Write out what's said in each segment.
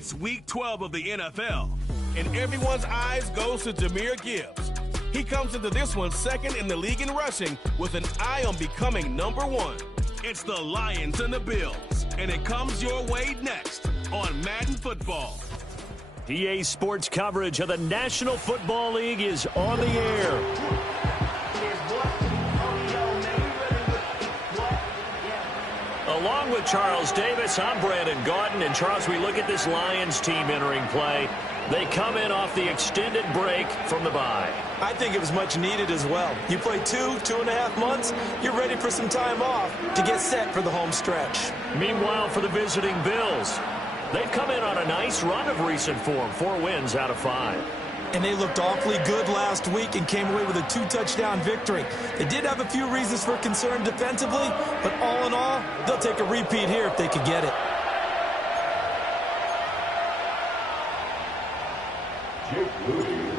It's Week 12 of the NFL, and everyone's eyes goes to Jahmyr Gibbs. He comes into this one second in the league in rushing with an eye on becoming number one. It's the Lions and the Bills, and it comes your way next on Madden Football. EA Sports coverage of the National Football League is on the air. Along with Charles Davis, I'm Brandon Gaudin. And Charles, we look at this Lions team entering play. They come in off the extended break from the bye. I think it was much needed as well. You play 2.5 months, you're ready for some time off to get set for the home stretch. Meanwhile, for the visiting Bills, they've come in on a nice run of recent form, 4 wins out of 5. And they looked awfully good last week and came away with a 2-touchdown victory. They did have a few reasons for concern defensively, but all in all, they'll take a repeat here if they could get it.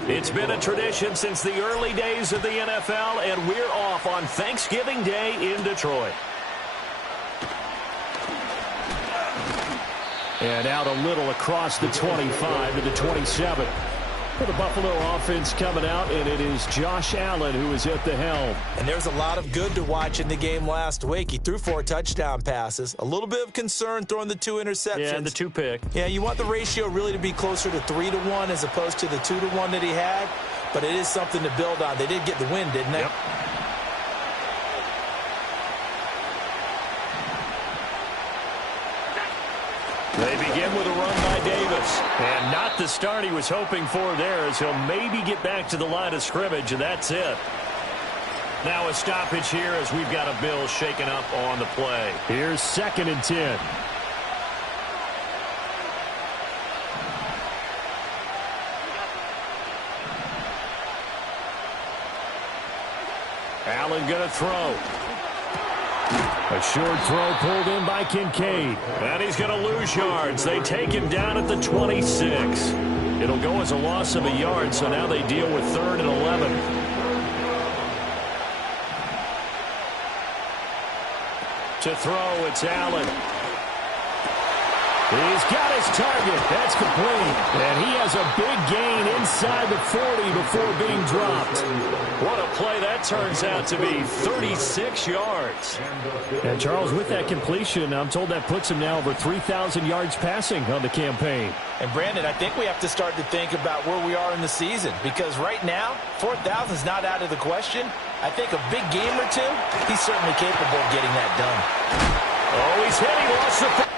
It's been a tradition since the early days of the NFL, and we're off on Thanksgiving Day in Detroit. And out a little across the 25 to the 27. For the Buffalo offense coming out, and it is Josh Allen who is at the helm. And there's a lot of good to watch in the game last week. He threw 4 touchdown passes. A little bit of concern throwing the 2 interceptions. Yeah, and the 2 pick. Yeah, you want the ratio really to be closer to 3-to-1 as opposed to the 2-to-1 that he had. But it is something to build on. They did get the win, didn't they? Yep. They begin with a run by Davis. And not the start he was hoping for there, as he'll maybe get back to the line of scrimmage, and that's it. Now a stoppage here as we've got a Bill shaken up on the play. Here's 2nd and 10. Allen going to throw. A short throw pulled in by Kincaid. And he's going to lose yards. They take him down at the 26. It'll go as a loss of a yard, so now they deal with 3rd and 11. To throw, it's Allen. He's got his target. That's complete. And he has a big gain inside the 40 before being dropped. What a play that turns out to be. 36 yards. And Charles, with that completion, I'm told that puts him now over 3,000 yards passing on the campaign. And Brandon, I think we have to start to think about where we are in the season, because right now, 4,000 is not out of the question. I think a big game or two, he's certainly capable of getting that done. Oh, he's hit. He lost the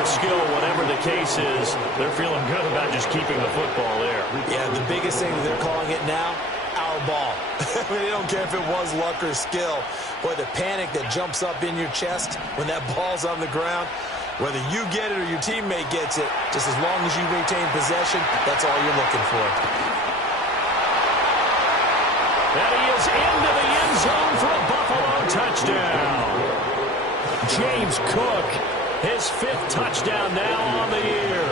or skill, whatever the case is, they're feeling good about just keeping the football there. Yeah, the biggest thing that they're calling it now, our ball. I mean, they don't care if it was luck or skill. Boy, the panic that jumps up in your chest when that ball's on the ground, whether you get it or your teammate gets it, just as long as you retain possession, that's all you're looking for. And he is into the end zone for a Buffalo touchdown. James Cook, his 5th touchdown now on the year.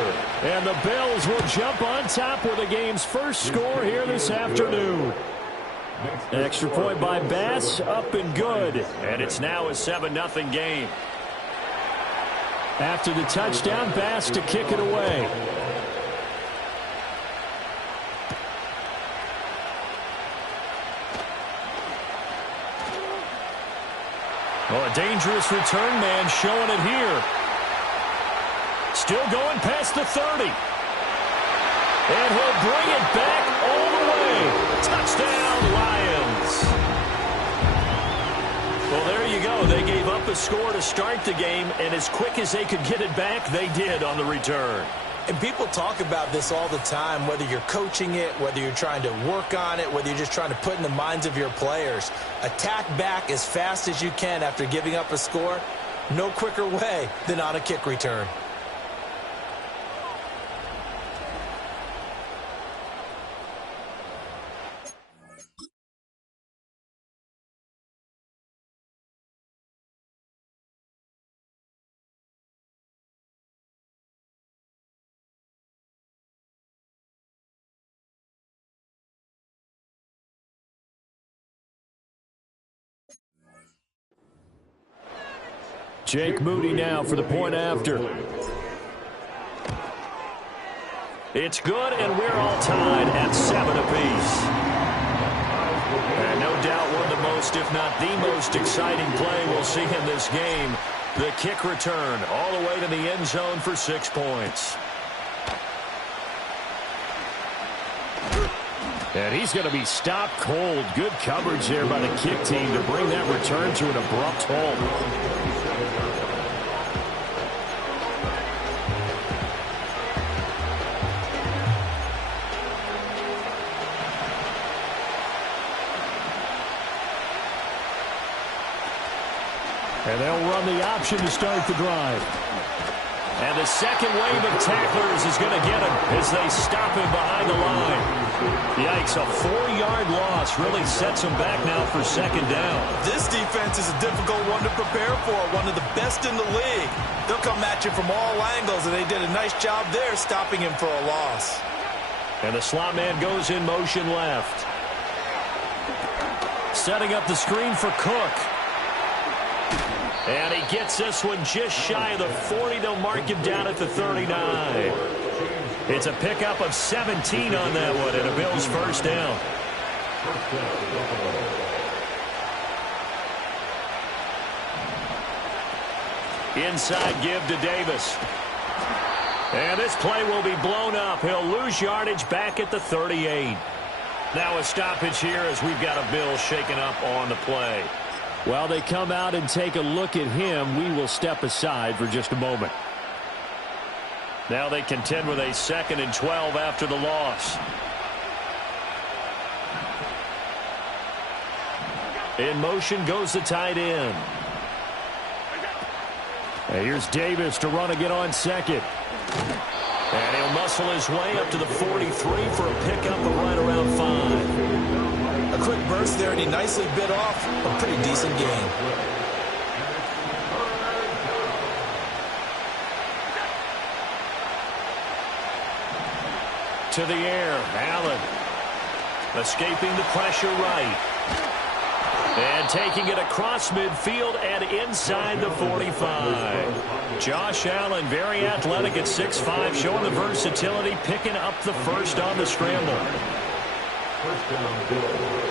And the Bills will jump on top with the game's first score here this afternoon. Extra point by Bass, up and good. And it's now a 7-0 game. After the touchdown, Bass to kick it away. Well, a dangerous return man showing it here. Still going past the 30. And he'll bring it back all the way. Touchdown, Lions. Well, there you go. They gave up a score to start the game, and as quick as they could get it back, they did on the return. And people talk about this all the time, whether you're coaching it, whether you're trying to work on it, whether you're just trying to put in the minds of your players. Attack back as fast as you can after giving up a score. No quicker way than on a kick return. Jake Moody now for the point after. It's good, and we're all tied at 7 apiece. And no doubt one of the most, if not the most exciting play we'll see in this game. The kick return all the way to the end zone for 6 points. And he's going to be stopped cold. Good coverage there by the kick team to bring that return to an abrupt halt. And they'll run the option to start the drive. And the second wave of tacklers is going to get him as they stop him behind the line. Yikes, a 4-yard loss really sets him back now for second down. This defense is a difficult one to prepare for, one of the best in the league. They'll come at you from all angles, and they did a nice job there stopping him for a loss. And the slot man goes in motion left. Setting up the screen for Cook. And he gets this one just shy of the 40. They'll mark him down at the 39. It's a pickup of 17 on that one, and a Bills first down. Inside give to Davis. And this play will be blown up. He'll lose yardage back at the 38. Now a stoppage here as we've got a Bill shaken up on the play. While they come out and take a look at him, we will step aside for just a moment. Now they contend with a 2nd and 12 after the loss. In motion goes the tight end. And here's Davis to run again on second. And he'll muscle his way up to the 43 for a pickup of right around 5. A quick burst there, and he nicely bit off a pretty decent gain. To the air, Allen. Escaping the pressure right. And taking it across midfield and inside the 45. Josh Allen, very athletic at 6'5", showing the versatility, picking up the first on the scramble. First down, Bills.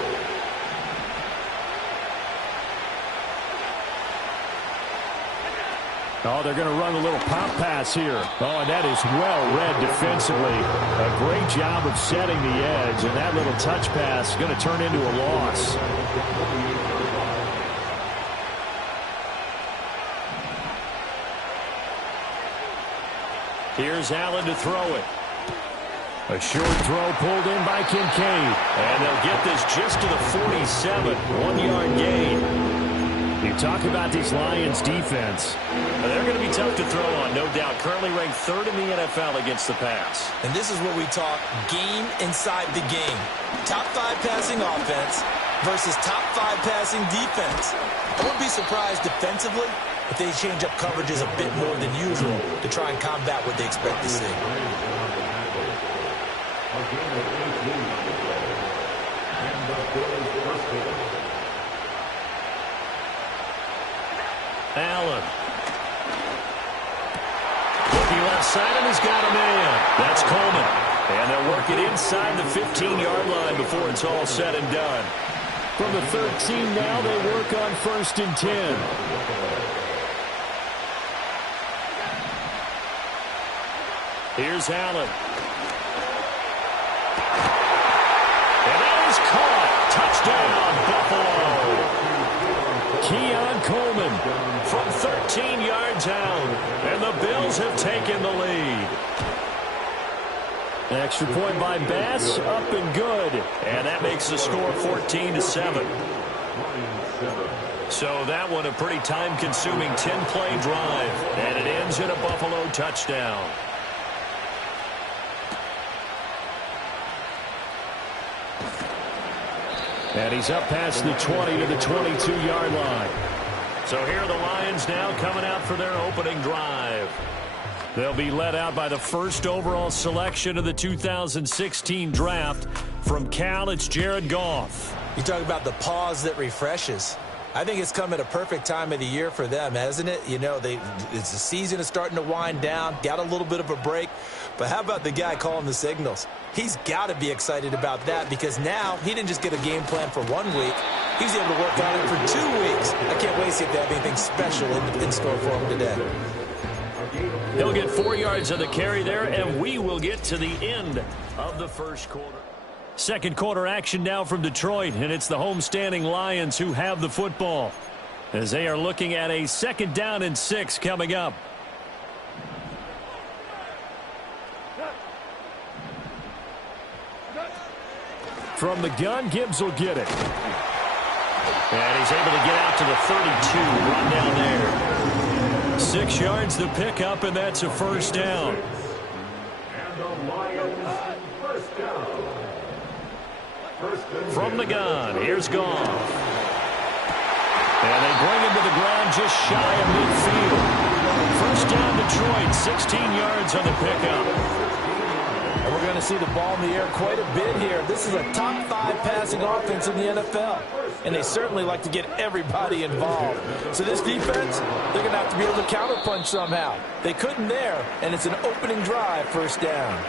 Oh, they're going to run a little pop pass here. Oh, and that is well read defensively. A great job of setting the edge, and that little touch pass is going to turn into a loss. Here's Allen to throw it. A short throw pulled in by Kincaid. And they'll get this just to the 47. 1-yard gain. You talk about this Lions defense. They're going to be tough to throw on, no doubt. Currently ranked 3rd in the NFL against the pass. And this is what we talk game inside the game. Top 5 passing offense versus top 5 passing defense. I wouldn't be surprised defensively if they change up coverages a bit more than usual to try and combat what they expect to see. Allen. Looking left side, and he's got a man. That's Coleman. And they'll work it inside the 15-yard line before it's all said and done. From the 13 now, they work on 1st and 10. Here's Allen. And that is caught. Touchdown, Buffalo. Keon Coleman from 13 yards out. And the Bills have taken the lead. An extra point by Bass, up and good. And that makes the score 14-7. So that one a pretty time-consuming 10-play drive. And it ends in a Buffalo touchdown. And he's up past the 20 to the 22-yard line. So here are the Lions now coming out for their opening drive. They'll be led out by the first overall selection of the 2016 draft. From Cal, it's Jared Goff. You talk about the pause that refreshes. I think it's come at a perfect time of the year for them, hasn't it? You know, the season is starting to wind down, got a little bit of a break. But how about the guy calling the signals? He's got to be excited about that because now he didn't just get a game plan for 1 week. He was able to work on it for 2 weeks. I can't wait to see if they have anything special in store for him today. He'll get 4 yards of the carry there, and we will get to the end of the first quarter. Second quarter action now from Detroit, and it's the homestanding Lions who have the football as they are looking at a 2nd down and 6 coming up. From the gun, Gibbs will get it. And he's able to get out to the 32, run down there. 6 yards the pickup, and that's a first down. And the Lions first down. From the gun, here's Goff. And they bring him to the ground just shy of midfield. First down Detroit, 16 yards on the pickup. And we're going to see the ball in the air quite a bit here. This is a top 5 passing offense in the NFL. And they certainly like to get everybody involved. So this defense, they're going to have to be able to counterpunch somehow. They couldn't there, and it's an opening drive, first down.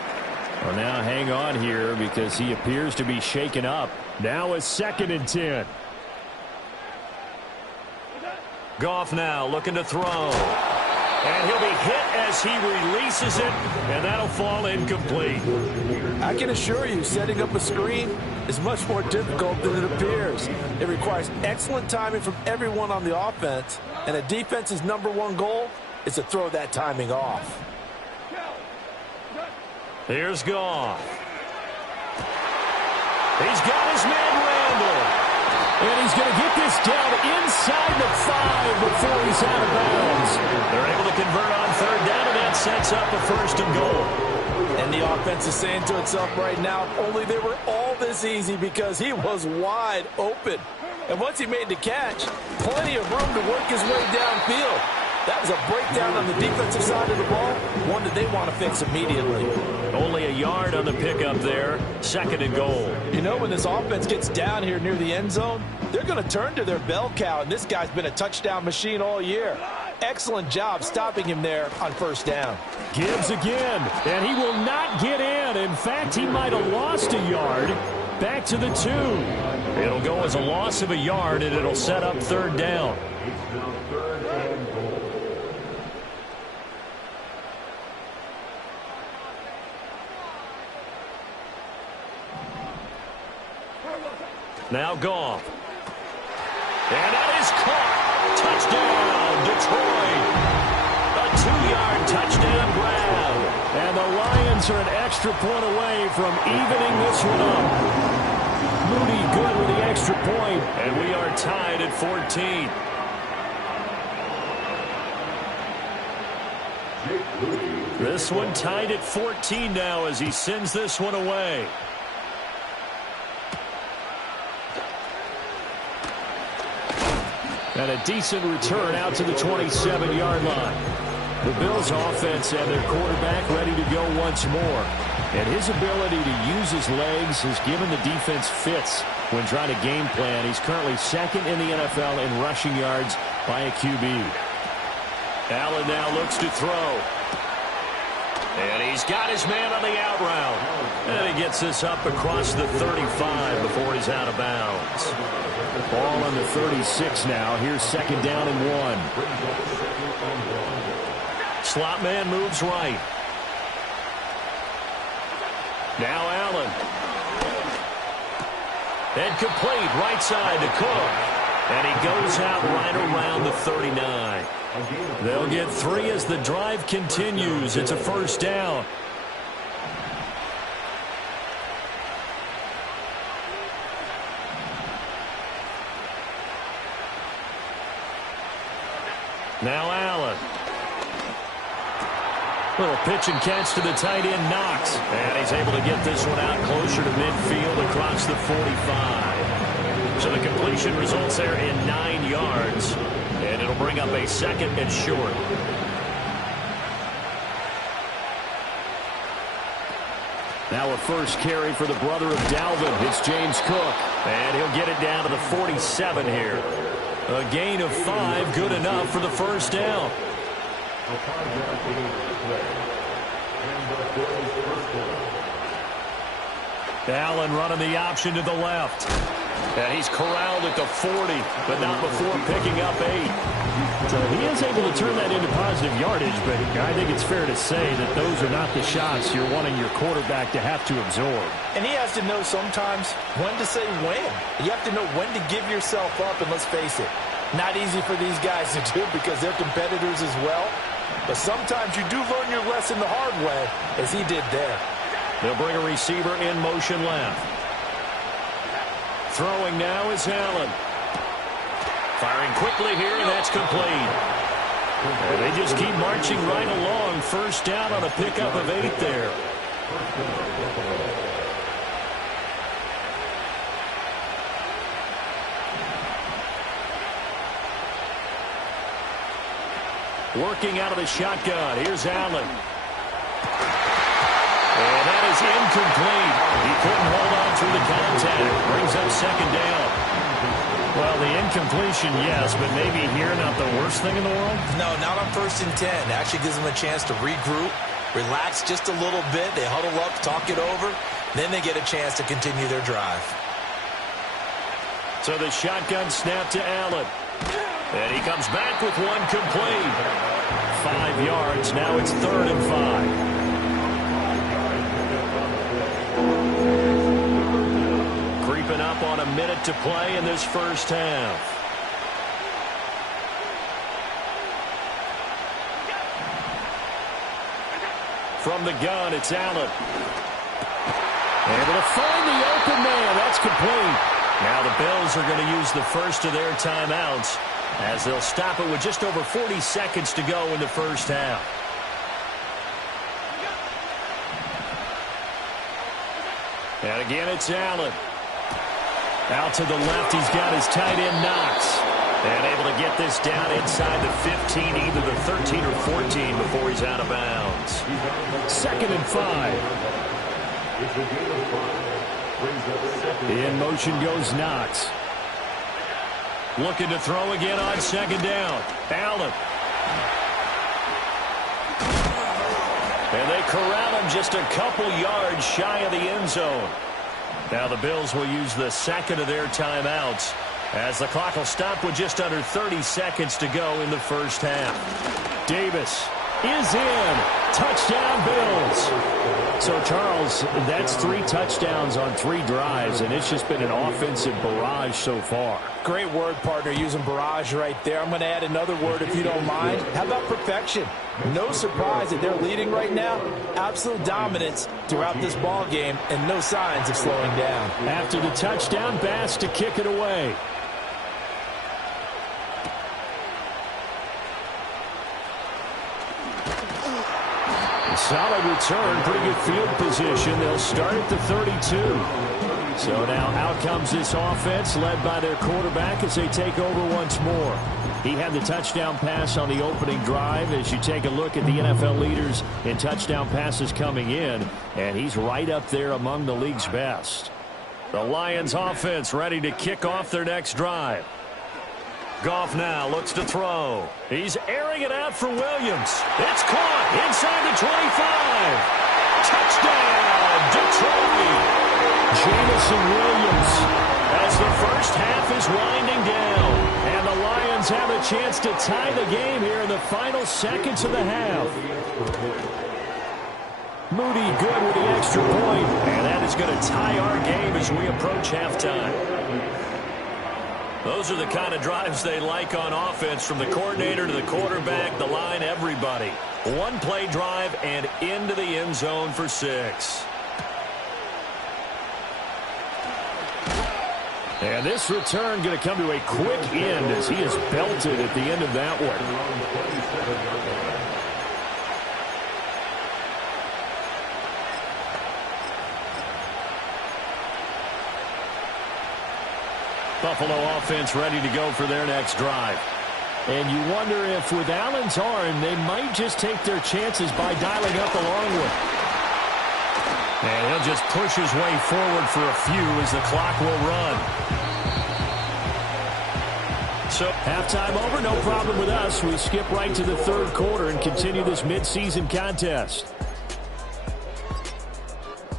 Well, now hang on here because he appears to be shaken up. Now a 2nd and 10. Goff now looking to throw. And he'll be hit as he releases it, and that'll fall incomplete. I can assure you, setting up a screen is much more difficult than it appears. It requires excellent timing from everyone on the offense, and a defense's #1 goal is to throw that timing off. Here's Goff. He's got his man Randall. And he's going to get this down inside the 5 before he's out of bounds. They're able to convert on 3rd down, and that sets up a 1st and goal. And the offense is saying to itself right now, only they were all this easy because he was wide open. And once he made the catch, plenty of room to work his way downfield. That was a breakdown on the defensive side of the ball, one that they want to fix immediately. Only a yard on the pickup there, 2nd and goal. You know, when this offense gets down here near the end zone, they're going to turn to their bell cow, and this guy's been a touchdown machine all year. Excellent job stopping him there on 1st down. Gibbs again, and he will not get in. In fact, he might have lost a yard. Back to the 2. It'll go as a loss of a yard, and it'll set up 3rd down. Now Goff. And that is caught. Touchdown, Detroit. A 2-yard touchdown grab. Lions are an extra point away from evening this one up. Moody good with the extra point, and we are tied at 14. This one tied at 14 now as he sends this one away. And a decent return out to the 27-yard line. The Bills' offense and their quarterback ready to go once more. And his ability to use his legs has given the defense fits when trying to game plan. He's currently second in the NFL in rushing yards by a QB. Allen now looks to throw. And he's got his man on the out route. And he gets this up across the 35 before he's out of bounds. Ball on the 36 now. Here's second down and 1. Slot man moves right. Now Allen. And complete right side to Cook. And he goes out right around the 39. They'll get 3 as the drive continues. It's a first down. Now Allen. Little pitch and catch to the tight end, Knox. And he's able to get this one out closer to midfield across the 45. So the completion results there in 9 yards. And it'll bring up a second and short. Now a first carry for the brother of Dalvin. It's James Cook. And he'll get it down to the 47 here. A gain of 5, good enough for the first down. Allen running the option to the left. And he's corralled at the 40, but not before picking up 8. So he is able to turn that into positive yardage, but I think it's fair to say that those are not the shots you're wanting your quarterback to have to absorb. And he has to know sometimes when to say when. You have to know when to give yourself up, and let's face it, not easy for these guys to do because they're competitors as well. But sometimes you do learn your lesson the hard way, as he did there. They'll bring a receiver in motion left. Throwing now is Allen. Firing quickly here, and that's complete. And they just keep marching right along. First down on a pickup of 8 there. Working out of the shotgun. Here's Allen. And that is incomplete. He couldn't hold on through the contact. Brings up second down. Well, the incompletion, yes, but maybe here not the worst thing in the world? No, not on 1st and 10. Actually gives them a chance to regroup, relax just a little bit. They huddle up, talk it over. Then they get a chance to continue their drive. So the shotgun snap to Allen. And he comes back with one complete. 5 yards. Now it's 3rd and 5. Creeping up on a minute to play in this first half. From the gun, it's Allen. Able to find the open man. That's complete. Now the Bills are going to use the first of their timeouts as they'll stop it with just over 40 seconds to go in the first half. And again, it's Allen. Out to the left, he's got his tight end, Knox. And able to get this down inside the 15, either the 13 or 14 before he's out of bounds. 2nd and 5. In motion goes Knox. Looking to throw again on 2nd down. Allen. And they corral him just a couple yards shy of the end zone. Now the Bills will use the second of their timeouts as the clock will stop with just under 30 seconds to go in the first half. Davis is in. Touchdown, Bills. So, Charles, that's 3 touchdowns on 3 drives, and it's just been an offensive barrage so far. Great word, partner, using barrage right there. I'm going to add another word if you don't mind. How about perfection? No surprise that they're leading right now. Absolute dominance throughout this ball game and no signs of slowing down. After the touchdown, Bass to kick it away. Solid return, pretty good field position. They'll start at the 32. So now out comes this offense led by their quarterback as they take over once more. He had the touchdown pass on the opening drive as you take a look at the NFL leaders in touchdown passes coming in, and he's right up there among the league's best. The Lions offense ready to kick off their next drive. Goff now looks to throw. He's airing it out for Williams. It's caught inside the 25. Touchdown, Detroit. Jamison Williams as the first half is winding down. And the Lions have a chance to tie the game here in the final seconds of the half. Moody good with the extra point. And that is going to tie our game as we approach halftime. Those are the kind of drives they like on offense, from the coordinator to the quarterback, the line, everybody. One-play drive and into the end zone for 6. And this return going to come to a quick end as he is belted at the end of that one. Buffalo offense ready to go for their next drive. And you wonder if with Allen's arm, they might just take their chances by dialing up the long one. And he'll just push his way forward for a few as the clock will run. So halftime over, no problem with us. We skip right to the third quarter and continue this midseason contest.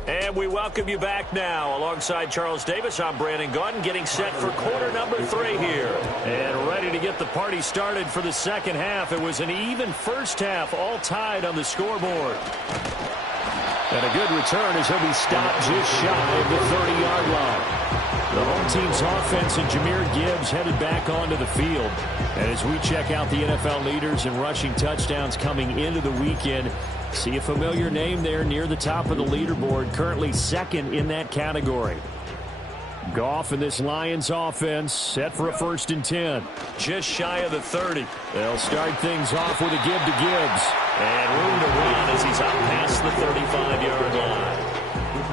And we welcome you back now. Alongside Charles Davis, I'm Brandon Gaudin, getting set for quarter number 3 here. And ready to get the party started for the second half. It was an even first half, all tied on the scoreboard. And a good return as he'll be stopped just shy of the 30-yard line. The home team's offense and Jahmyr Gibbs headed back onto the field. And as we check out the NFL leaders in rushing touchdowns coming into the weekend, see a familiar name there near the top of the leaderboard, currently second in that category. Goff and this Lions offense set for a 1st and 10. Just shy of the 30. They'll start things off with a give to Gibbs. And room to run as he's up past the 35-yard line.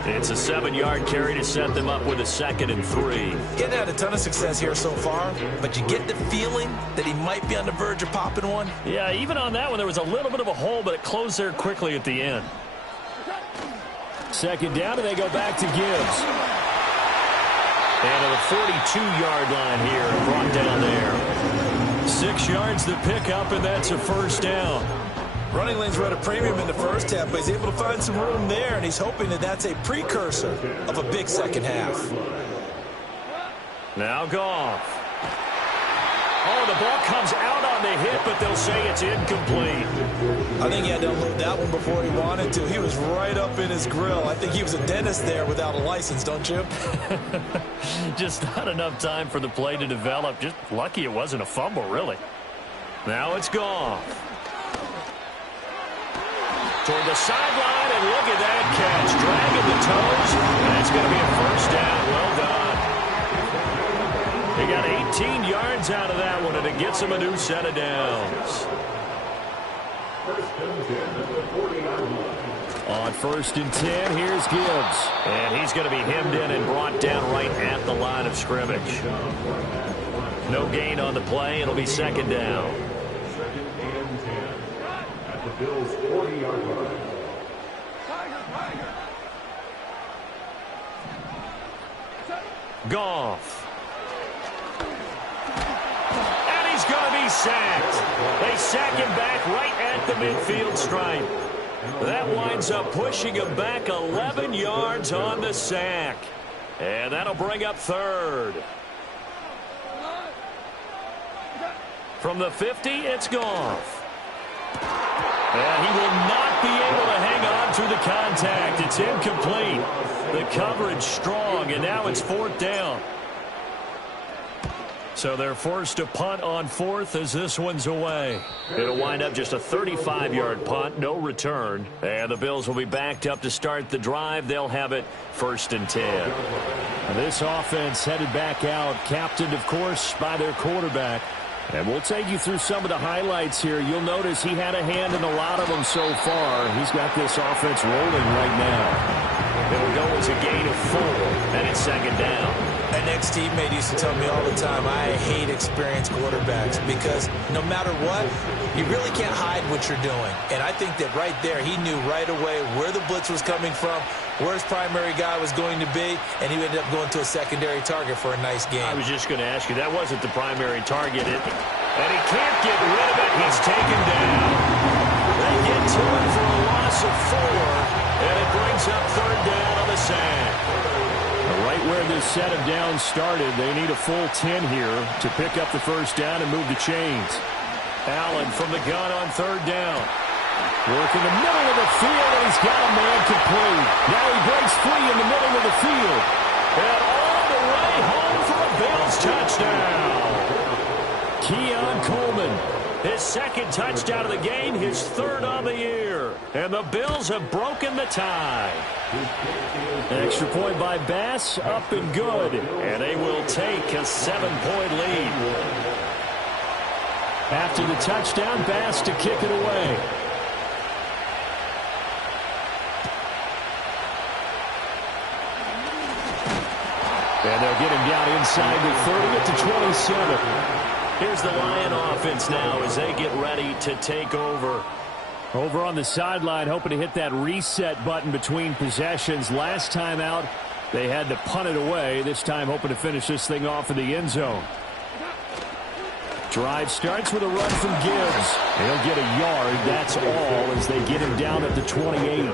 It's a 7-yard carry to set them up with a 2nd and 3. Getting had a ton of success here so far, but you get the feeling that he might be on the verge of popping one. Yeah, even on that one, there was a little bit of a hole, but it closed there quickly at the end. 2nd down, and they go back to Gibbs. And to the 42-yard line here, brought down there. 6 yards to pick up, and that's a 1st down. Running lanes were at a premium in the first half, but he's able to find some room there, and he's hoping that that's a precursor of a big second half. Now Goff. Oh, the ball comes out on the hit, but they'll say it's incomplete. I think he had to unload that one before he wanted to. He was right up in his grill. I think he was a dentist there without a license, don't you? Just not enough time for the play to develop. Just lucky it wasn't a fumble, really. Now it's Goff. Toward the sideline, and look at that catch. Dragging the toes, and it's going to be a 1st down. Well done. They got 18 yards out of that one, and it gets them a new set of downs. On 1st and 10, here's Gibbs. And he's going to be hemmed in and brought down right at the line of scrimmage. No gain on the play. It'll be 2nd down. Bills 40-yard line. Goff. And he's going to be sacked. They sack him back right at the midfield stripe. That winds up pushing him back 11 yards on the sack. And that'll bring up 3rd. From the 50, it's Goff. And he will not be able to hang on through the contact. It's incomplete. The coverage strong, and now it's 4th down. So they're forced to punt on 4th as this one's away. It'll wind up just a 35-yard punt, no return. And the Bills will be backed up to start the drive. They'll have it 1st and 10. This offense headed back out, captained, of course, by their quarterback. And we'll take you through some of the highlights here. You'll notice he had a hand in a lot of them so far. He's got this offense rolling right now. It'll go as a gain of 4, and it's 2nd down. An ex-teammate used to tell me all the time, I hate experienced quarterbacks because no matter what, you really can't hide what you're doing. And I think that right there, he knew right away where the blitz was coming from, where his primary guy was going to be, and he ended up going to a secondary target for a nice game. I was just going to ask you, that wasn't the primary target. And he can't get rid of it. He's taken down. They get to him for a loss of 4, and it brings up 3rd down on the sack. Right where this set of downs started, they need a full 10 here to pick up the 1st down and move the chains. Allen from the gun on 3rd down. Working the middle of the field, and he's got a man complete. Now he breaks free in the middle of the field. And all the way home for a Bills touchdown. Keon Coleman, his 2nd touchdown of the game, his 3rd on the year. And the Bills have broken the tie. Extra point by Bass, up and good. And they will take a 7-point lead. After the touchdown, Bass to kick it away. And they'll get him down inside the 30 at the 27. Here's the Lion offense now as they get ready to take over. Over on the sideline, hoping to hit that reset button between possessions. Last time out, they had to punt it away. This time, hoping to finish this thing off in the end zone. Drive starts with a run from Gibbs. He'll get a yard, that's all, as they get him down at the 28.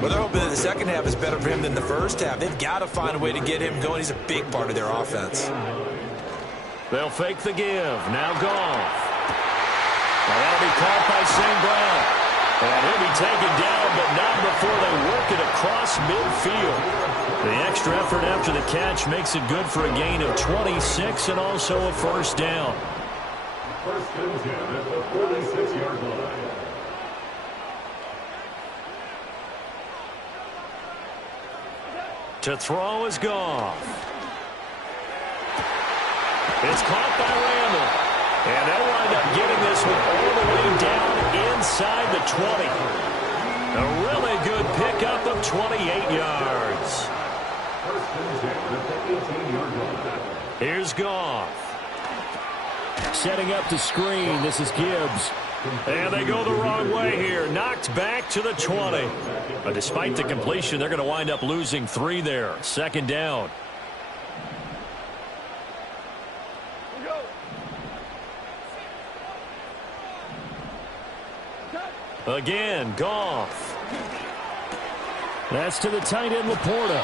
Well, they're hoping that the second half is better for him than the first half. They've got to find a way to get him going. He's a big part of their offense. They'll fake the give. Now Goff. Well, that'll be caught by St. Brown. And he'll be taken down, but not before they work it across midfield. The extra effort after the catch makes it good for a gain of 26 and also a 1st down. 1st and 10 at the 46-yard line. To throw is Goff. It's caught by Randall. And they'll wind up getting this one all the way down inside the 20. A really good pickup of 28 yards. 1st and 10 at the 18-yard line. Here's Goff. Setting up to screen. This is Gibbs. And they go the wrong way here. Knocked back to the 20. But despite the completion, they're going to wind up losing 3 there. 2nd down. Again, Goff. That's to the tight end, Laporta.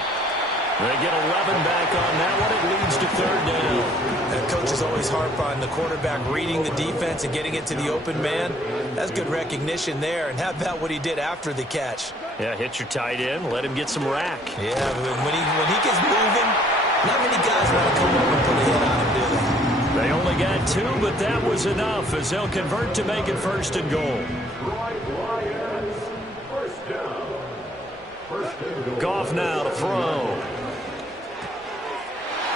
They get 11 back on that one. It leads to 3rd down. And coaches always harp on the quarterback reading the defense and getting it to the open man. That's good recognition there. And how about what he did after the catch? Yeah, hit your tight end. Let him get some rack. Yeah, when he gets moving, not many guys want to come up and put a hit on him, do they? They only got 2, but that was enough as they'll convert to make it 1st and goal. Lions, 1st down. 1st and goal. Goff now to throw.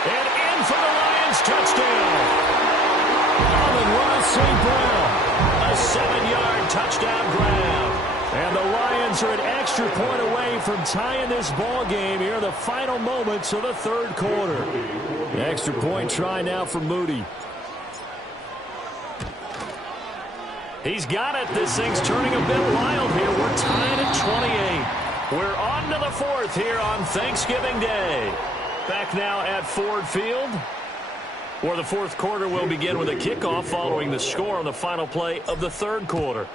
And in for the Lions touchdown. Amon-Ra St. Brown. A 7-yard touchdown grab. And the Lions are an extra point away from tying this ball game here in the final moments of the 3rd quarter. The extra point try now for Moody. He's got it. This thing's turning a bit wild here. We're tied at 28. We're on to the 4th here on Thanksgiving Day. Back now at Ford Field, where the 4th quarter will begin with a kickoff following the score on the final play of the 3rd quarter.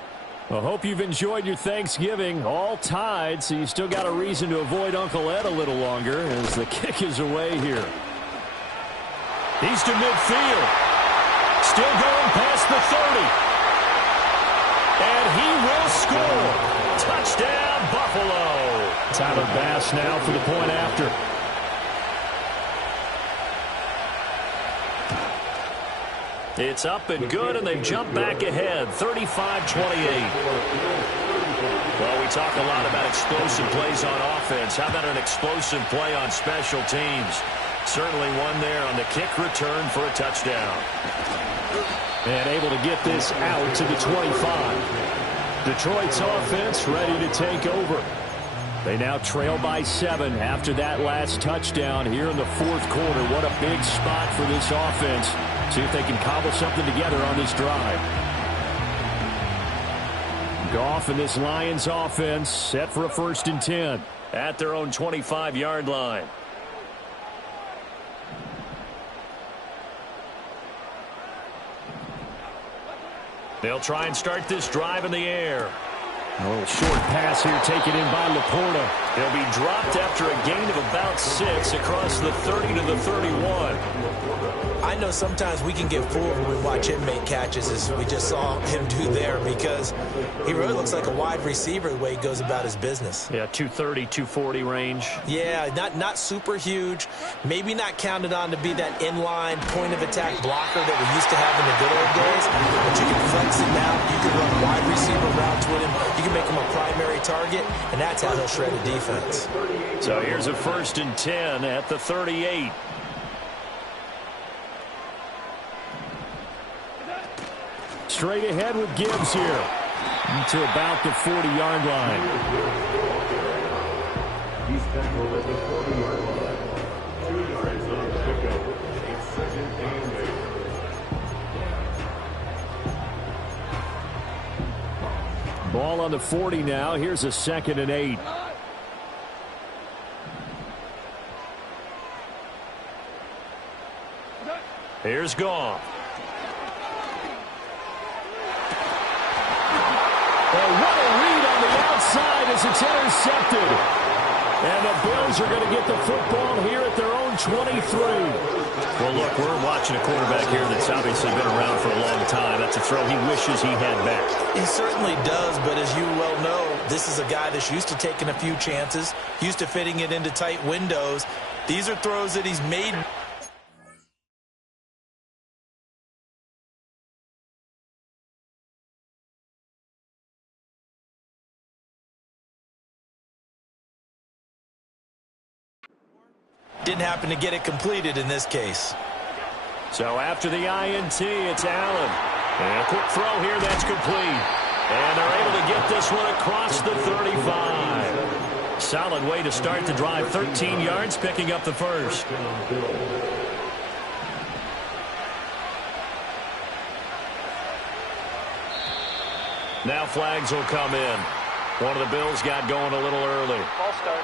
I hope you've enjoyed your Thanksgiving. All tied, so you still got a reason to avoid Uncle Ed a little longer as the kick is away here. He's to midfield. Still going past the 30. And he will good. Touchdown, Buffalo. Tyler Bass now for the point after. It's up and good, and they've jumped back ahead, 35-28. Well, we talk a lot about explosive plays on offense. How about an explosive play on special teams? Certainly one there on the kick return for a touchdown. And able to get this out to the 25. Detroit's offense ready to take over. They now trail by 7 after that last touchdown here in the fourth quarter. What a big spot for this offense. See if they can cobble something together on this drive. Goff and this Lions offense set for a 1st and 10 at their own 25-yard line. They'll try and start this drive in the air. A little short pass here taken in by Laporta. He'll be dropped after a gain of about 6 across the 30 to the 31. I know sometimes we can get fooled when we watch him make catches, as we just saw him do there, because he really looks like a wide receiver the way he goes about his business. Yeah, 230, 240 range. Yeah, not super huge. Maybe not counted on to be that inline point-of-attack blocker that we used to have in the good old days, but you can flex him out. You can run wide receiver routes with him. You can make him a primary target, and that's how he'll shred a defense. So here's a 1st and 10 at the 38. Straight ahead with Gibbs here to about the 40-yard line. He's tackled at the 40-yard line. 2 yards on the pickup. It's 2nd and 8. Ball on the 40 now. Here's a 2nd and 8. Here's Goff. Oh, what a read on the outside as it's intercepted. And the Bills are going to get the football here at their own 23. Well, look, we're watching a quarterback here that's obviously been around for a long time. That's a throw he wishes he had back. He certainly does, but as you well know, this is a guy that's used to taking a few chances, used to fitting it into tight windows. These are throws that he's made. Didn't happen to get it completed in this case. So after the INT, it's Allen. And a quick throw here, that's complete. And they're able to get this one across the 35. Solid way to start the drive. 13 yards, picking up the first. Now flags will come in. One of the Bills got going a little early. Ball start.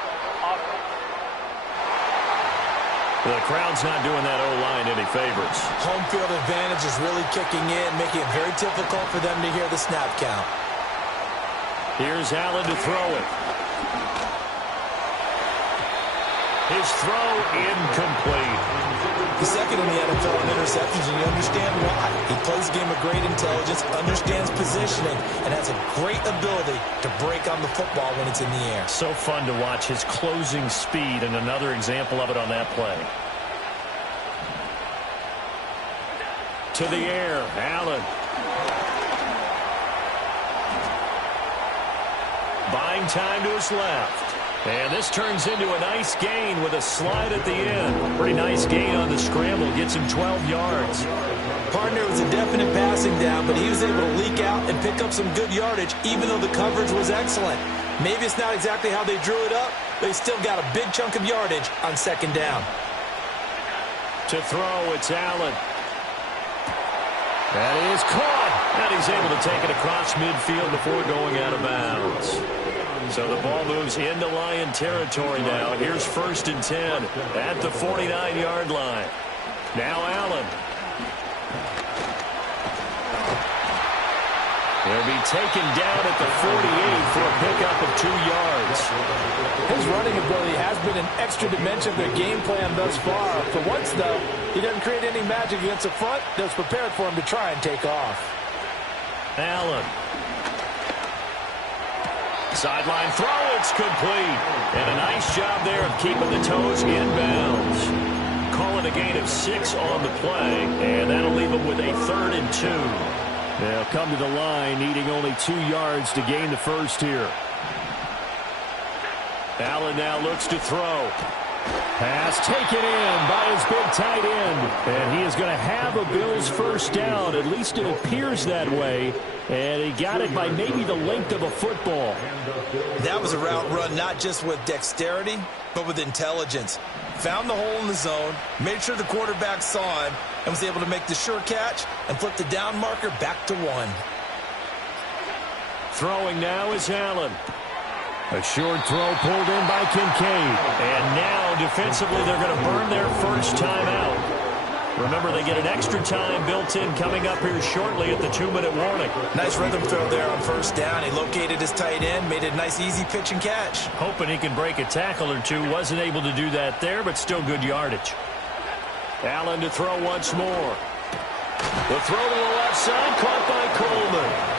The crowd's not doing that O-line any favors. Home field advantage is really kicking in, making it very difficult for them to hear the snap count. Here's Allen to throw it. His throw incomplete. The second in the NFL in interceptions, and you understand why. He plays a game of great intelligence, understands positioning, and has a great ability to break on the football when it's in the air. So fun to watch his closing speed, and another example of it on that play. To the air, Allen. Buying time to his left. And this turns into a nice gain with a slide at the end. Pretty nice gain on the scramble. Gets him 12 yards. Partner was a definite passing down, but he was able to leak out and pick up some good yardage, even though the coverage was excellent. Maybe it's not exactly how they drew it up, but he still got a big chunk of yardage on 2nd down. To throw, it's Allen. That is caught. And he's able to take it across midfield before going out of bounds. So the ball moves into Lion territory now. Here's 1st and 10 at the 49-yard line. Now Allen. He'll be taken down at the 48 for a pickup of 2 yards. His running ability has been an extra dimension of their game plan thus far. For once, though, he doesn't create any magic against the front that's prepared for him to try and take off. Allen. Sideline throw, it's complete. And a nice job there of keeping the toes in bounds. Call it a gain of 6 on the play, and that'll leave them with a 3rd and 2. They'll come to the line, needing only 2 yards to gain the first here. Allen now looks to throw. Pass taken in by his big tight end. And he is going to have a Bills first down. At least it appears that way. And he got it by maybe the length of a football. That was a route run not just with dexterity, but with intelligence. Found the hole in the zone, made sure the quarterback saw him, and was able to make the sure catch and flip the down marker back to 1. Throwing now is Allen. A short throw pulled in by Kincaid. And now, defensively, they're going to burn their first time out. Remember, they get an extra time built in coming up here shortly at the 2-minute warning. Nice rhythm throw there on first down. He located his tight end, made a nice easy pitch and catch. Hoping he can break a tackle or two. Wasn't able to do that there, but still good yardage. Allen to throw once more. The throw to the left side, caught by Coleman.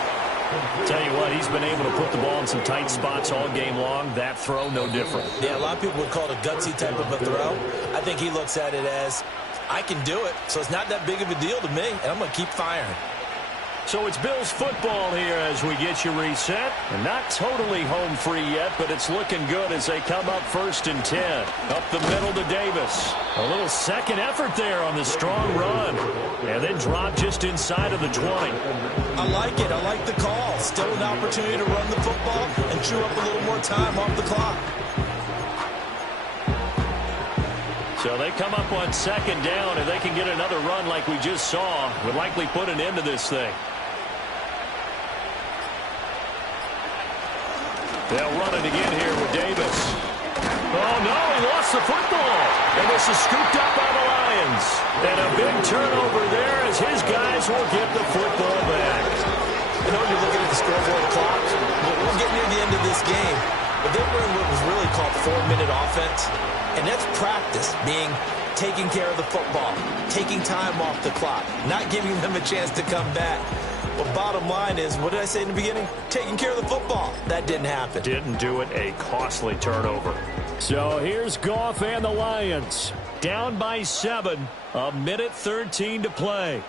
Tell you what, he's been able to put the ball in some tight spots all game long. That throw, no different. Yeah, a lot of people would call it a gutsy type of a throw. I think he looks at it as, I can do it, so it's not that big of a deal to me, and I'm going to keep firing. So it's Bills football here as we get you reset. And not totally home free yet, but it's looking good as they come up 1st and 10. Up the middle to Davis. A little second effort there on the strong run. And then drop just inside of the 20. I like it. I like the call. Still an opportunity to run the football and chew up a little more time off the clock. So they come up on 2nd down, and they can get another run like we just saw. Would likely put an end to this thing. They'll run it again here with Davis. Oh, no, he lost the football. And this is scooped up by the Lions. And a big turnover there as his guys will get the football back. You know, you're looking at the scoreboard clock. We're getting near the end of this game. But they were in what was really called 4-minute offense. And that's practice, being taking care of the football, taking time off the clock, not giving them a chance to come back. But bottom line is, what did I say in the beginning? Taking care of the football. That didn't happen. Didn't do it. A costly turnover. So here's Goff and the Lions. Down by 7. 1:13 to play.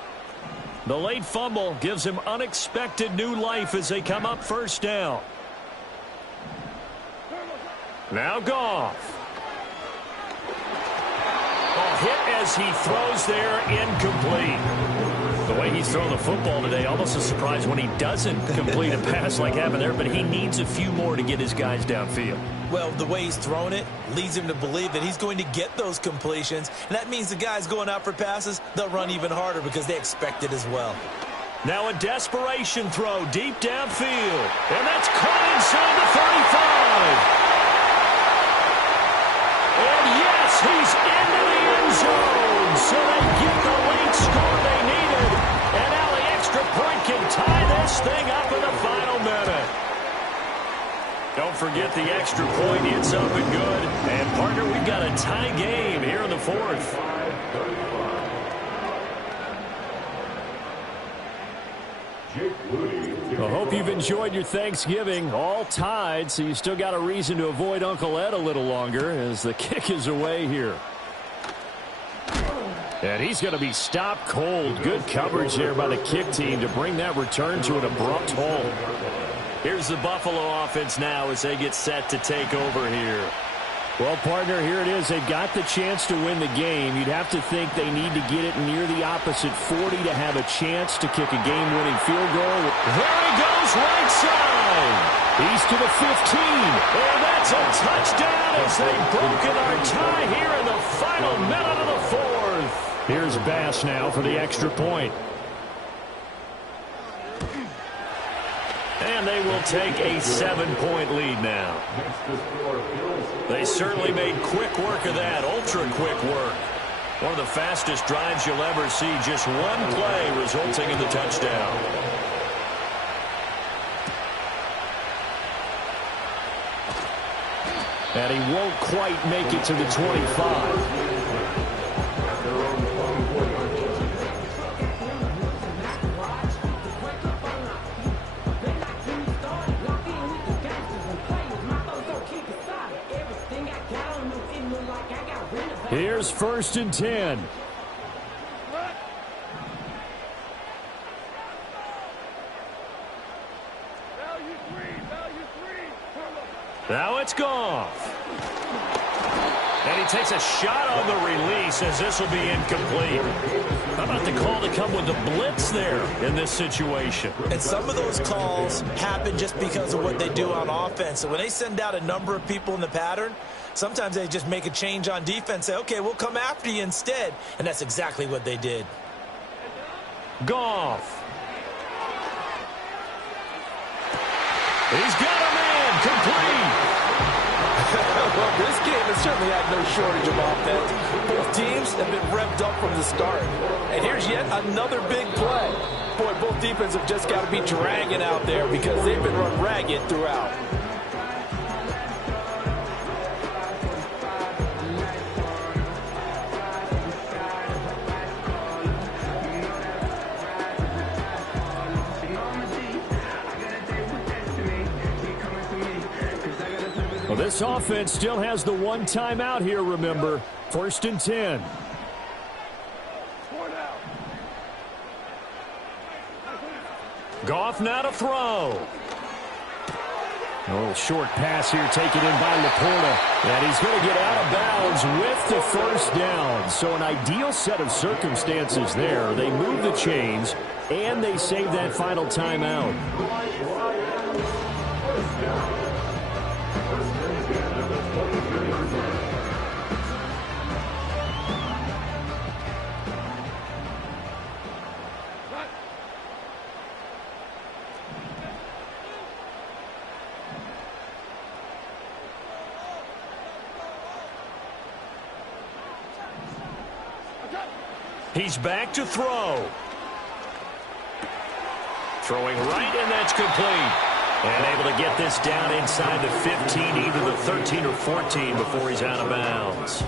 The late fumble gives him unexpected new life as they come up 1st down. Now Goff. Hit as he throws there, incomplete. The way he's thrown the football today, almost a surprise when he doesn't complete a pass like happened there, but he needs a few more to get his guys downfield. Well, the way he's thrown it leads him to believe that he's going to get those completions, and that means the guys going out for passes, they'll run even harder because they expect it as well. Now a desperation throw deep downfield, and that's caught inside the 35. And yes, he's into the end zone, so they get the late score they needed. And now the extra point can tie this thing up in the final minute. Don't forget the extra point. It's up and good. And, partner, we've got a tie game here in the 4th. I hope you've enjoyed your Thanksgiving. All tied, so you still got a reason to avoid Uncle Ed a little longer as the kick is away here. And he's going to be stopped cold. Good coverage there by the kick team to bring that return to an abrupt halt. Here's the Buffalo offense now as they get set to take over here. Well, partner, here it is. They've got the chance to win the game. You'd have to think they need to get it near the opposite 40 to have a chance to kick a game-winning field goal. There he goes, right side. He's to the 15. And that's a touchdown as they've broken our tie here in the final minute of the 4th. Here's Bass now for the extra point. And they will take a 7-point lead now. They certainly made quick work of that, ultra-quick work. One of the fastest drives you'll ever see, just one play resulting in the touchdown. And he won't quite make it to the 25. Here's 1st and 10. Now it's Goff. And he takes a shot on the release as this will be incomplete. How about the call to come with the blitz there in this situation? And some of those calls happen just because of what they do on offense. So when they send out a number of people in the pattern, sometimes they just make a change on defense, say, okay, we'll come after you instead. And that's exactly what they did. Goff. He's got a man complete. Well, this game has certainly had no shortage of offense. Both teams have been revved up from the start. And here's yet another big play. Boy, both defenses have just got to be dragging out there because they've been run ragged throughout. Well, this offense still has the one timeout here, remember. 1st and 10. Goff now to throw. A little short pass here taken in by Laporta. And he's going to get out of bounds with the 1st down. So an ideal set of circumstances there. They move the chains, and they save that final timeout. He's back to throw. Throwing right, and that's complete. And able to get this down inside the 15, either the 13 or 14 before he's out of bounds.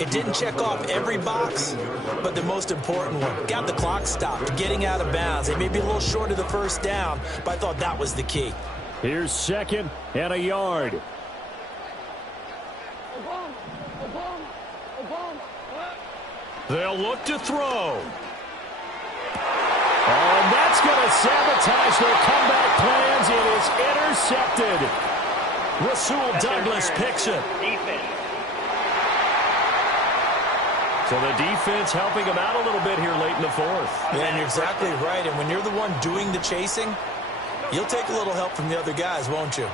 It didn't check off every box, but the most important one. Got the clock stopped, getting out of bounds. They may be a little short of the 1st down, but I thought that was the key. Here's 2nd and a yard. They'll look to throw. Oh, and that's going to sabotage their comeback plans. It is intercepted. Rasul Douglas picks it. So the defense helping him out a little bit here late in the 4th. Yeah, and you're exactly right. And when you're the one doing the chasing, you'll take a little help from the other guys, won't you?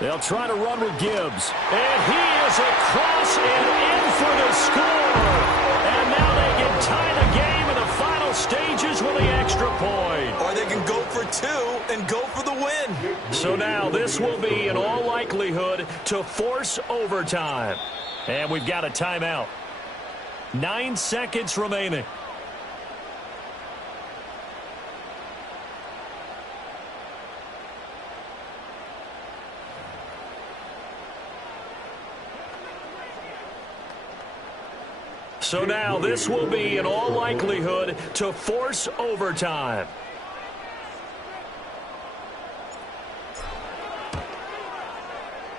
They'll try to run with Gibbs. And he is across and in for the score. And now they can tie the game in the final stages with the extra point. Or they can go for 2 and go for the win. So now this will be, in all likelihood, to force overtime. And we've got a timeout. 9 seconds remaining. So now this will be, in all likelihood, to force overtime.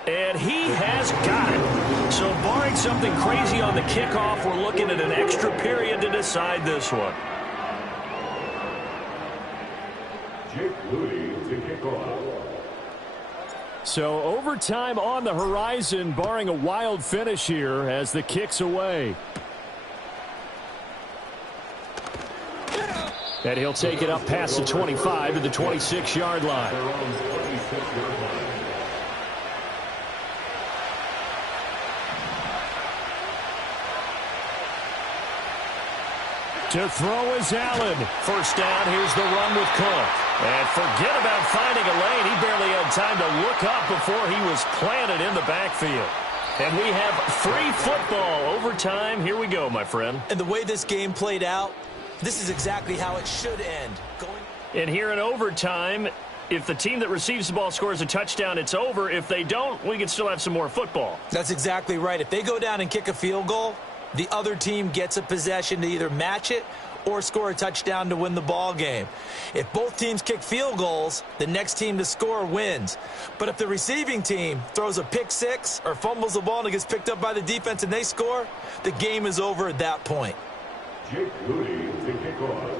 And he has got it. So barring something crazy on the kickoff, we're looking at an extra period to decide this one. Jake Moody to kick off. So overtime on the horizon, barring a wild finish here as the kick's away. And he'll take it up past the 25 to the 26-yard line. To throw is Allen. 1st down, here's the run with Cook. And forget about finding a lane. He barely had time to look up before he was planted in the backfield. And we have free football. Overtime, here we go, my friend. And the way this game played out, this is exactly how it should end. And here in overtime, if the team that receives the ball scores a touchdown, it's over. If they don't, we can still have some more football. That's exactly right. If they go down and kick a field goal, the other team gets a possession to either match it or score a touchdown to win the ball game. If both teams kick field goals, the next team to score wins. But if the receiving team throws a pick six or fumbles the ball and it gets picked up by the defense and they score, the game is over at that point. Jake Moody to kick off.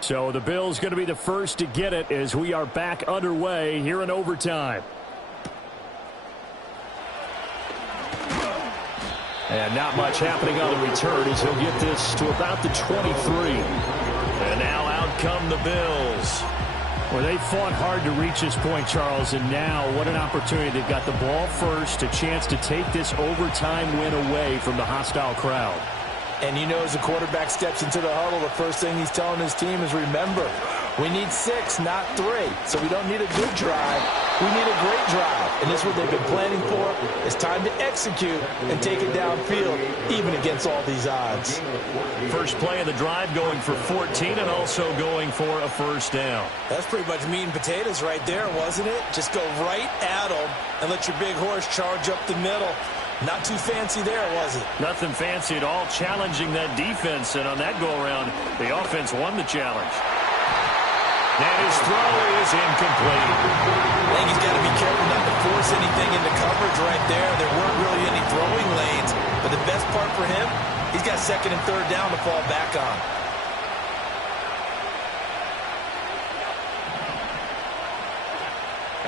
So the Bills going to be the first to get it as we are back underway here in overtime. And not much happening on the return as he'll get this to about the 23. And now out come the Bills. Well, they fought hard to reach this point, Charles, and now what an opportunity. They've got the ball first, a chance to take this overtime win away from the hostile crowd. And you know, as the quarterback steps into the huddle, the first thing he's telling his team is, remember, we need 6, not 3. So we don't need a good drive. We need a great drive. And this is what they've been planning for. It's time to execute and take it downfield, even against all these odds. First play of the drive going for 14 and also going for a first down. That's pretty much meat and potatoes right there, wasn't it? Just go right at them and let your big horse charge up the middle. Not too fancy there, was it? Nothing fancy at all, challenging that defense, and on that go-around, the offense won the challenge. And his throw is incomplete. I think he's got to be careful not to force anything into coverage right there. There weren't really any throwing lanes, but the best part for him, he's got second and third down to fall back on.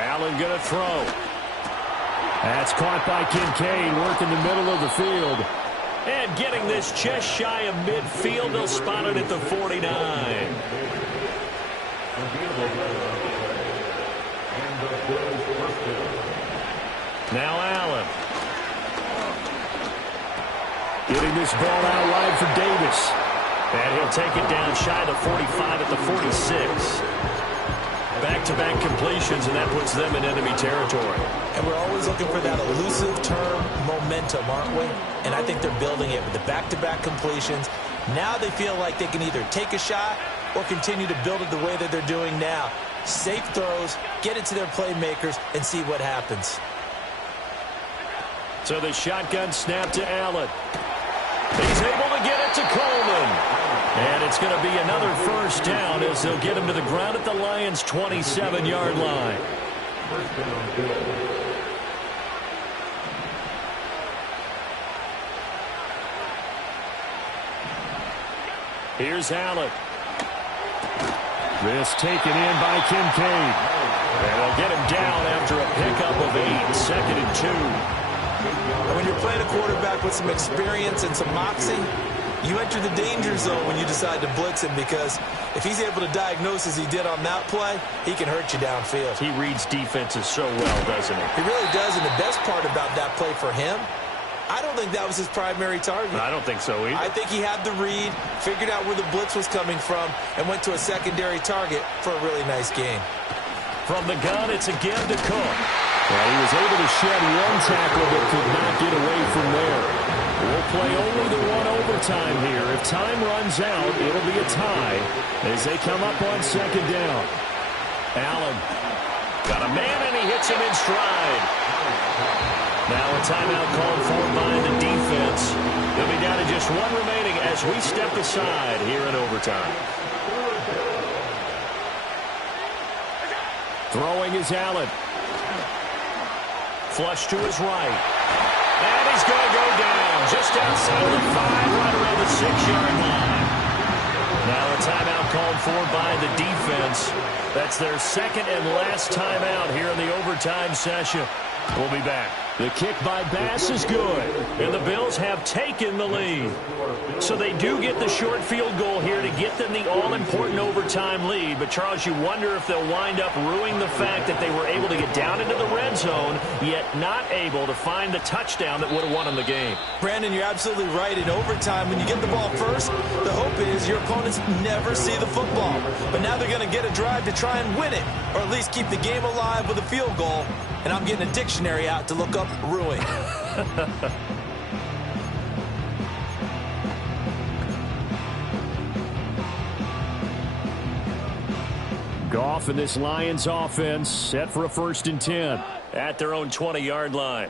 Allen going to throw. That's caught by Kincaid, working the middle of the field. And getting this just shy of midfield, they'll spot it at the 49. Now Allen. Getting this ball out wide for Davis. And he'll take it down shy of the 45 at the 46. Back-to-back completions, and that puts them in enemy territory. And we're always looking for that elusive term momentum, aren't we? And I think they're building it with the back-to-back completions. Now they feel like they can either take a shot or continue to build it the way that they're doing now. Safe throws, get it to their playmakers, and see what happens. So the shotgun snap to Allen. He's able to get it to Coleman. And it's going to be another first down as they'll get him to the ground at the Lions' 27-yard line. Here's Allen. This taken in by Kincaid. And they'll get him down after a pickup of 8, second and 2. And when you're playing a quarterback with some experience and some moxie, you enter the danger zone when you decide to blitz him, because if he's able to diagnose as he did on that play, he can hurt you downfield. He reads defenses so well, doesn't he? He really does, and the best part about that play for him, I don't think that was his primary target. I don't think so either. I think he had the read, figured out where the blitz was coming from, and went to a secondary target for a really nice gain. From the gun, it's again to Cook. Well, he was able to shed one tackle but could not get away from there. We'll play only the one overtime here. If time runs out, it'll be a tie as they come up on second down. Allen got a man, and he hits him in stride. Now a timeout called for by the defense. They'll be down to just one remaining as we step aside here in overtime. Throwing is Allen. Flush to his right. And he's going to go down just outside the 5, right around the 6-yard line. Now a timeout called for by the defense. That's their second and last timeout here in the overtime session. We'll be back. The kick by Bass is good, and the Bills have taken the lead. So they do get the short field goal here to get them the all-important overtime lead. But, Charles, you wonder if they'll wind up ruining the fact that they were able to get down into the red zone, yet not able to find the touchdown that would have won them the game. Brandon, you're absolutely right. In overtime, when you get the ball first, the hope is your opponents never see the football. But now they're going to get a drive to try and win it, or at least keep the game alive with a field goal. And I'm getting a dictionary out to look up ruin. Goff and this Lions offense set for a 1st and 10 at their own 20-yard line.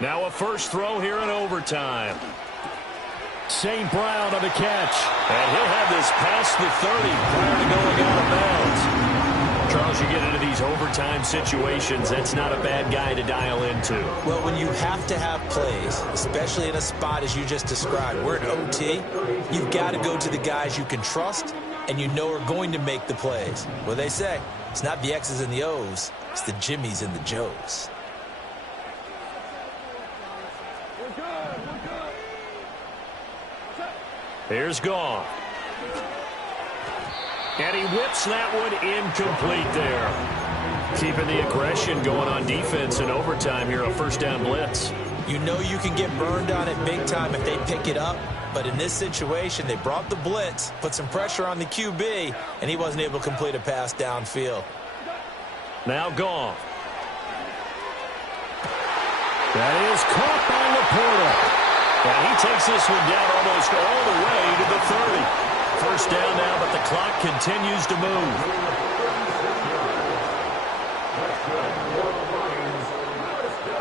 Now a first throw here in overtime. St. Brown on the catch. And he'll have this past the 30 prior to going out of bounds. Charles, you get into these overtime situations, that's not a bad guy to dial into. Well, when you have to have plays, especially in a spot as you just described, we're in OT, you've got to go to the guys you can trust and you know are going to make the plays. Well, they say, it's not the X's and the O's, it's the Jimmies and the Joes. Here's Goff. And he whips that one incomplete there. Keeping the aggression going on defense in overtime here, a first down blitz. You know you can get burned on it big time if they pick it up, but in this situation, they brought the blitz, put some pressure on the QB, and he wasn't able to complete a pass downfield. Now Goff. That is caught by Laporta. And he takes this one down almost all the way to the 30. First down now, but the clock continues to move.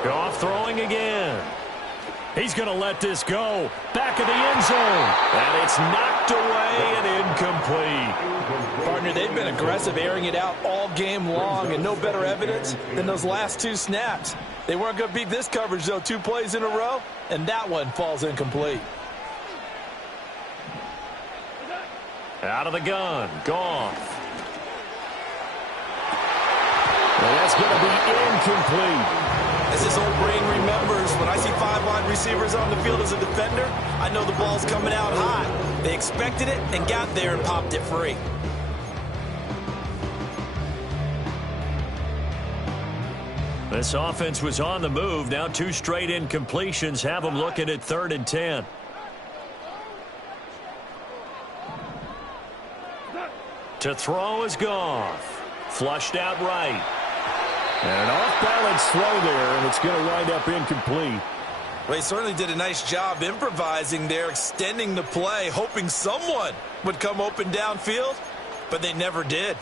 Goff throwing again. He's going to let this go. Back of the end zone. And it's knocked away and incomplete. Partner, they've been aggressive, airing it out all game long, and no better evidence than those last two snaps. They weren't going to beat this coverage, though, 2 plays in a row, and that one falls incomplete. Out of the gun, Goff. Well, that's going to be incomplete. As this old brain remembers, when I see 5 wide receivers on the field as a defender, I know the ball's coming out high. They expected it and got there and popped it free. This offense was on the move. Now 2 straight incompletions have them looking at 3rd and 10. To throw is Goff. Flushed out right. And an off-balance throw there, and it's going to wind up incomplete. Well, he certainly did a nice job improvising there, extending the play, hoping someone would come open downfield, but they never did.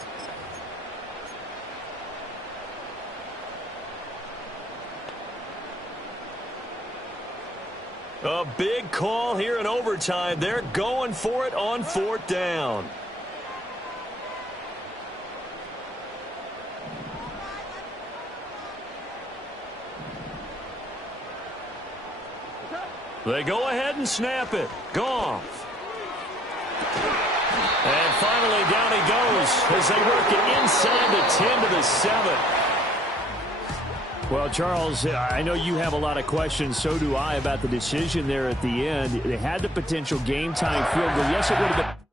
A big call here in overtime. They're going for it on 4th down. They go ahead and snap it. Goff. And finally down he goes as they work it inside the 10 to the 7. Well, Charles, I know you have a lot of questions. So do I about the decision there at the end. They had the potential game-time field goal. Yes, it would have been